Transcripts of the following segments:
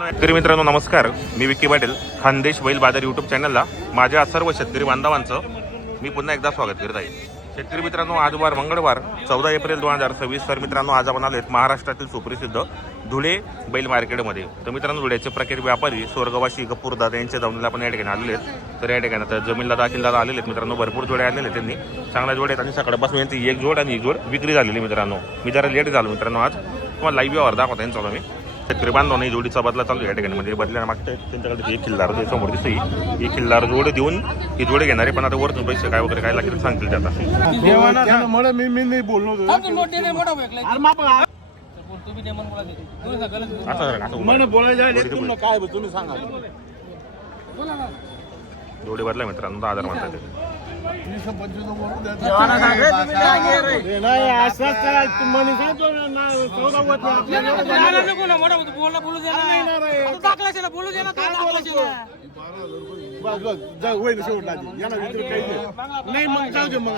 शेतकरी मित्रांनो नमस्कार, मी विक्की पाटील. खानदेश बैल बाजार यूट्यूब चॅनलला माझ्या सर्व शेतकरी बांधवांचं मी पुन्हा एकदा स्वागत करत आहे. शेतकरी मित्रांनो, आज वार मंगळवार 14 एप्रिल 2026. तर मित्रांनो, आज आपण आलेत महाराष्ट्रातील सुप्रसिद्ध धुळे बैल मार्केटमध्ये. तर मित्रांनो, धुळ्याचे प्रख्यात व्यापारी स्वर्गवासी गप्पूरदादा यांच्या जाऊन आपण या ठिकाणी आलेले आहेत. तर या ठिकाणी तर जमीनला दाखल आलेले आहेत मित्रांनो. भरपूर जोडे आलेले आहेत, त्यांनी चांगल्या जोडे आहेत आणि सकाळपासून यांची एक जोड आणि एक जोड विक्री झालेली मित्रांनो. मी जरा लेट झालो मित्रांनो, आज तुम्हाला लाईव्ह व्यवहार दाखवता यांचा मी. शेतकरी बांधवांनी जोडीचा बदला चालू या ठिकाणी. म्हणजे बदल्या मागच्या त्यांच्याकडे एक खिल्लार समोर दिसते, एक खिल्लार जोड देऊन ही जोडे घेणारे, पण आता वरतून पैसे काय वगैरे काय लागेल सांगतील त्याचा. मी नाही बोललो काय तुम्ही सांगा. जोडी बदला मित्रांनो 10,000 म्हणतात. नाही मग जाऊ दे मग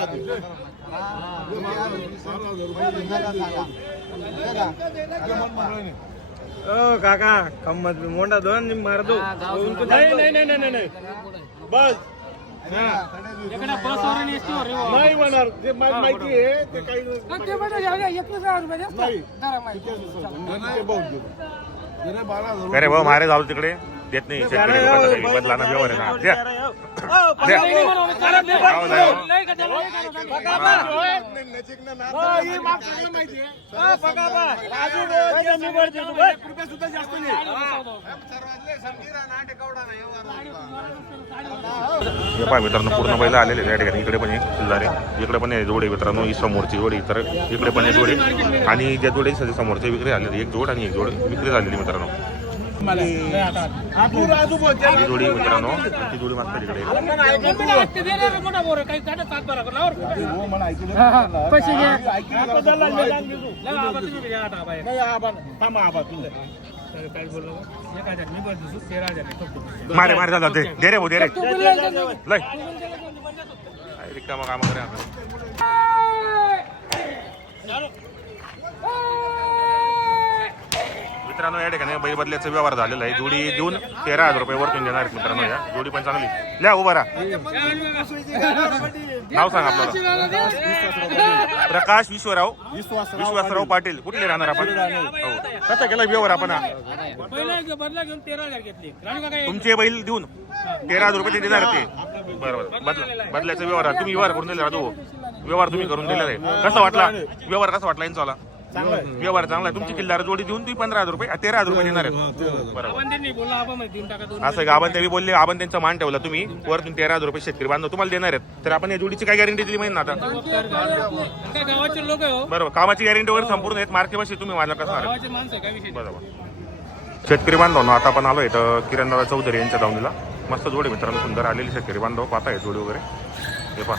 काका कम्मत मोठा दोन मार दो. नाही नाही नाही नाही बस नाही होणार. ते माहिती आहे ते काही अरे भाऊ मारे जाऊ तिकडे देत नाही शेतकरी बदला ना व्यवहार आहे ना. द्या मित्रांनो, पूर्ण बैल आलेले या ठिकाणी. इकडे पण खिल्लारे, इकडे पण जोडे मित्रांनो. ही समोरची जोडी, तर इकडे पण जोडे आणि ज्या जोडे समोरची विक्री झालेली, एक जोड आणि एक जोड विक्री झालेली मित्रांनो. ही जोडी मित्रांनो, ती जोडी मागच्या तिकडे मारे मारे झालं. दे रे भाऊ, दे रे लय रिकामा काम करे. मित्रांनो, या ठिकाणी बैल बदल्याचा व्यवहार झालेला आहे. जोडी देऊन 13,000 रुपये वरतून देणार आहेत मित्रांनो. या जोडी पण चांगली. ल्या उभा राहा. नाव सांग आपल्याला. प्रकाश विश्वासराव पाटील. कुठले राहणार आपण? कसा केला व्यवहार आपण? तुमचे बैल देऊन 13,000 रुपये ते देणार ते. बरोबर, बदल्याचा व्यवहार तुम्ही व्यवहार करून दिला. व्यवहार तुम्ही करून दिलेला आहे. कसा वाटला व्यवहार? कसा वाटला यांचा व्यवहार? चांगला आहे. तुमची किल्लार जोडी देऊन तुम्ही 15,000 रुपये 13,000 रुपये देणार आहेत. बरोबर, असं आपण ते बोलले. आपण त्यांचा मान ठेवला. तुम्ही वरतून 13,000 रुपये शेतकरी बांधव तुम्हाला देणार आहेत. तर आपण या जोडीची काय गॅरंटी दिली माहिती ना आता? बरोबर, कामाची गॅरंटी वगैरे संपूर्ण आहेत. मार्केटपाशी तुम्ही मालक असणार. बरोबर. शेतकरी बांधव आता आपण आलोय तर किरणदादा चौधरी यांच्या दावणीला. मस्त जोडी मित्रांनो, सुंदर आलेली शेतकरी बांधव पाहता आहे जोडी वगैरे. हे पहा,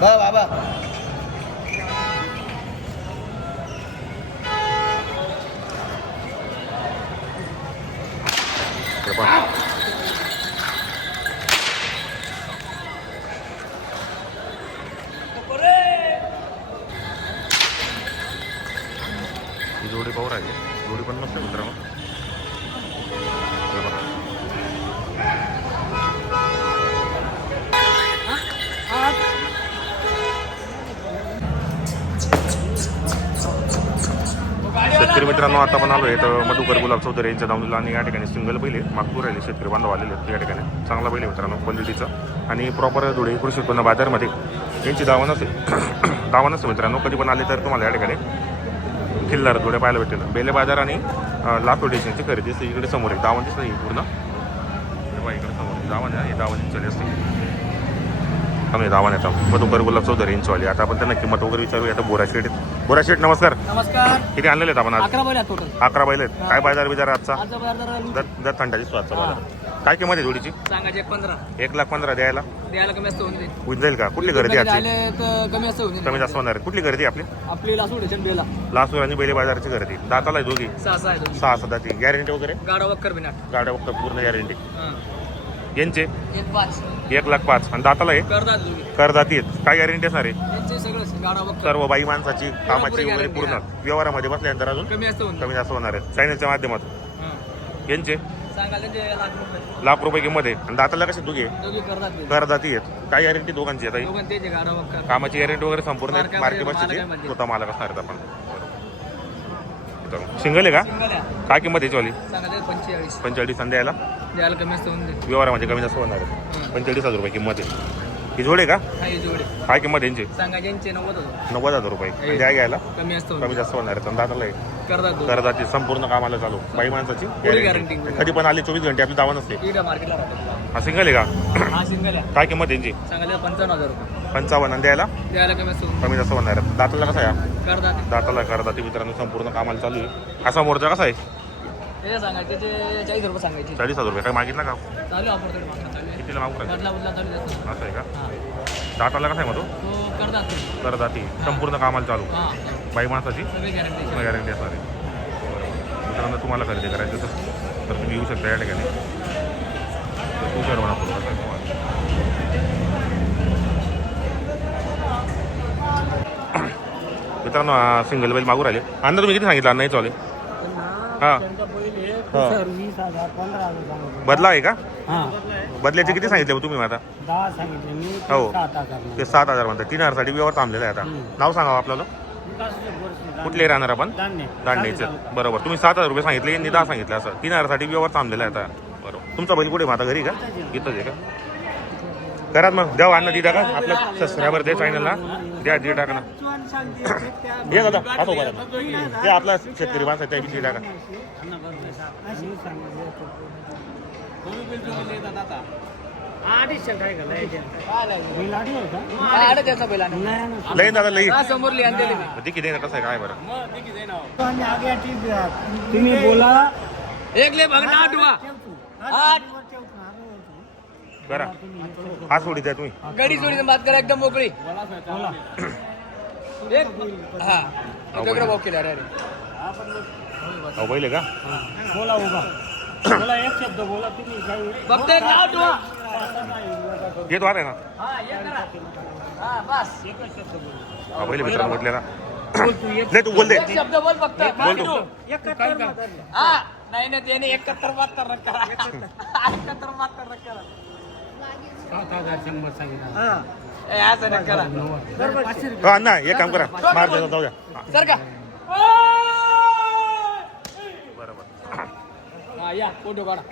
बाबा ही जोडी पाहू राहिली. जोडी पण मस्त मित्रांनो. शेतकरी मित्रांनो, आता पण आलो आहे तर मधुकर गुलाब चौधरी यांच्या दावणीला. आणि या ठिकाणी सिंगल बैल मागपूर राहिले शेतकरी बांधव आलेले आहेत या ठिकाणी. चांगला बैल मित्रांनो, क्वालिटीचा आणि प्रॉपर धुळे कृषी उत्पन्न बाजारमध्ये यांची दावा नसते मित्रांनो. कधी पण आले तर तुम्हाला या ठिकाणी खिल्लार जोड्या पाहायला भेटेल. बेले बाजार आणि लातूर स्टेशनची खरेदी असते. इकडे समोर एक दावण दिसतं पूर्ण. इकडे समोर दावण आहे, दावण चालली असते. आम्ही दावण येतात मधुकर गुलाब चौधरी यांचीवाली. आता आपण त्यांना किंमत वगैरे विचारूया. आता बोरा शेठ नमस्कार. किती आणलेले आहेत आपण आज? 11 बैल आहेत. काय बाजार बिजार आजचा? दर थंडाची स्वादचा बाजार. काय किंमत आहे जोडीची? 1,15,000 द्यायला होऊन जाईल का? कुठली गर्दी कमी जास्त होणार आहे? कुठली गर्दी आपली? लासूर आणि बेले बाजारची गर्दी. दाताला आहे दोघी? 6 दाती. गॅरंटी वगैरे? गाड्या वगैरे पूर्ण गॅरंटी. यांचे 1.5 1,05,000 आणि दाताला आहे करतात तुम्ही करदाती आहेत. काय गॅरंटी असणार आहे? यांचे सगळं गाडा बघ सर्व बाई माणसाची कामाची वगैरे guarantee पूर्ण व्यवहारामध्ये बसल्यानंतर अजून कमी असतं म्हणतो. कमी जास्त होणार आहे चॅनलच्या माध्यमातून. यांचे सांगा त्यांचे ₹1,00,000 लाख रुपये किंमत आहे आणि दाताला कसे दोघे दोघी करतात ते. करदाती आहेत. काय गॅरंटी दोघांची आहे ताई? दोघं त्याचे गाडा बघ कामाची गॅरंटी वगैरे संपूर्ण मार्कामध्ये मार्के बसची मालकामध्ये. स्वतः मालक असणार आहेत आपण. सिंगल आहे का? सिंगल आहे काय किंमत याची वाली? सांगा ते 45 45 आणि द्यायला द्यायला कमी असतं म्हणून दे. व्यवहारामध्ये कमी जास्त होणार आहे. 45,000 रुपये किंमत आहे. ही जोड आहे का? हा हे जोडे काय किंमत यांची? सांगा यांचे 90,000 90,000 रुपये आणि द्या घ्यायला कमी असतं कमी जास्त होणार आहे. दाताला आहे करतात दोघं. करदाती संपूर्ण कामाला चालू बाई माणसाची guarantee. guarantee. कधी पण आली 24 घंटे आपली दावा नसते. इकडे मार्केटला राहतो हा सिंगल आहे का? हा सिंगल आहे काय किंमत यांची? सांगा ते ₹55,000 55 आणि द्यायला द्यायला कमी असतं म्हणून कमी जास्त होणार आहे. दाताला कसा आहे? करतात ते. दाताला करदाती मित्रांनो संपूर्ण कामाला चालू आहे. असा मोर्चा कसा आहे? ते सांगा त्याचे ₹40,000 सांगायचे 40,000 रुपये. काय मागितला का? चालू ऑफर तरी मागणं चालू आहे कितीला मागू राहिले? बदला बदला चालू आहे त्याचं. असं आहे का? हा दाताला कसा आहे मग तो? तो करतात ते. करदाती संपूर्ण कामाला चालू हा बाई माणसाची सगळी गॅरंटी गॅरंटी असणार आहे. मित्रांनो तुम्हाला खरेदी करायचं असेल तर तुम्ही येऊ शकता या ठिकाणी. तर तुषार वनापूर असं आहे तुम्हाला. मित्रांनो सिंगल बैल मागू राहिले. अंदाज तुम्ही किती सांगितलं नाही चालू? हां बदला आहे का? बदल्याचे किती सांगितले तुम्ही मग आता? 10 सांगितले मी हो 7,000 ते 7,000 म्हणतात. 3,000साठी व्यवहार थांबलेला आहे आता. नाव सांगा आपल्याला. कुठले राहणार आपण? दांडेचे बरोबर. तुम्ही 7,000 रुपये सांगितले यांनी 10 सांगितले असं 3,000साठी व्यवहार थांबलेला आहे आता. बरोबर. तुमचा बैल कुठे माझा घरी का? इथंच आहे का? करा मग द्या अन्न दी टाका आपलं सबस्क्रायबर द्या चॅनलला द्या दी टाका ना. हे दादा असो बघा हे आपला शेतकरी माणसं त्या विषयी टाका. त्याचा पहिला लई दादा लई समोर लिहा दिले मी किती देणं कसं आहे काय बरं? तुम्ही बोला एक ले बघ ना आठवा आठ करा हा सोडी द्या तुम्ही. गडी जोडीने बात करा एकदम मोकळी एक हा इकडे बॉक केला रे अहो बैल आहे का? बोला उभा बोला एक शब्द बोला तुम्ही काही फक्त एक आठवा येतो आहे ना हा एक करा हा बस एकच शब्द बोला हा बैल मित्रांनो म्हटले ना बोल तू एक नाही तू बोल दे एक शब्द बोल फक्त बोल तू. हा नाही नाही त्याने 71 रक्का करा 71 रक्का करा 7,100 सांगितलं ए असं नाही करा हो अण्णा एक काम करा मार द्या जाऊ द्या. सर का बरोबर. हा या फोटो काढा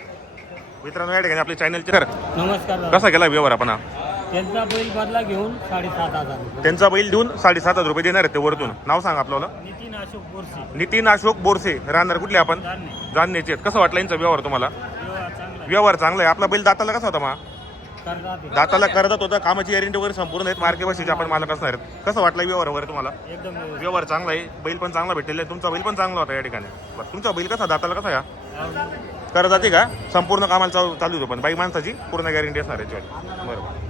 मित्रांनो या ठिकाणी आपले चॅनलचे तर नमस्कार कसा गेला व्यवहार आपण हा? त्यांचा बैल बदला घेऊन 7,500 त्यांचा बैल देऊन 7,500 रुपये देणार आहेत ते वरतून. नाव सांगा आपल्याला. नितीन अशोक बोरसे नितीन अशोक बोरसे राहणार कुठले आपण? जाणणे जाणण्याचे आहेत. कसं वाटलं यांचा व्यवहार तुम्हाला? चांगला व्यवहार चांगला आहे. आपला बैल दाताला कसा होता मा? करतात दाताला करत होता. कामाची गॅरंटी वगैरे संपूर्ण आहेत. मार्के बसीचे आपण मालक असणार आहेत. कसं वाटलं व्यवहार वगैरे तुम्हाला? एकदम व्यवहार चांगला आहे. बैल पण चांगला भेटलेला आहे. तुमचा बैल पण चांगला होता या ठिकाणी. बरं तुमचा बैल कसा दाताला कसा या? करत जाते का? संपूर्ण कामाला चालू होतं पण बाई माणसाची पूर्ण गॅरंटी असणार याची. बरोबर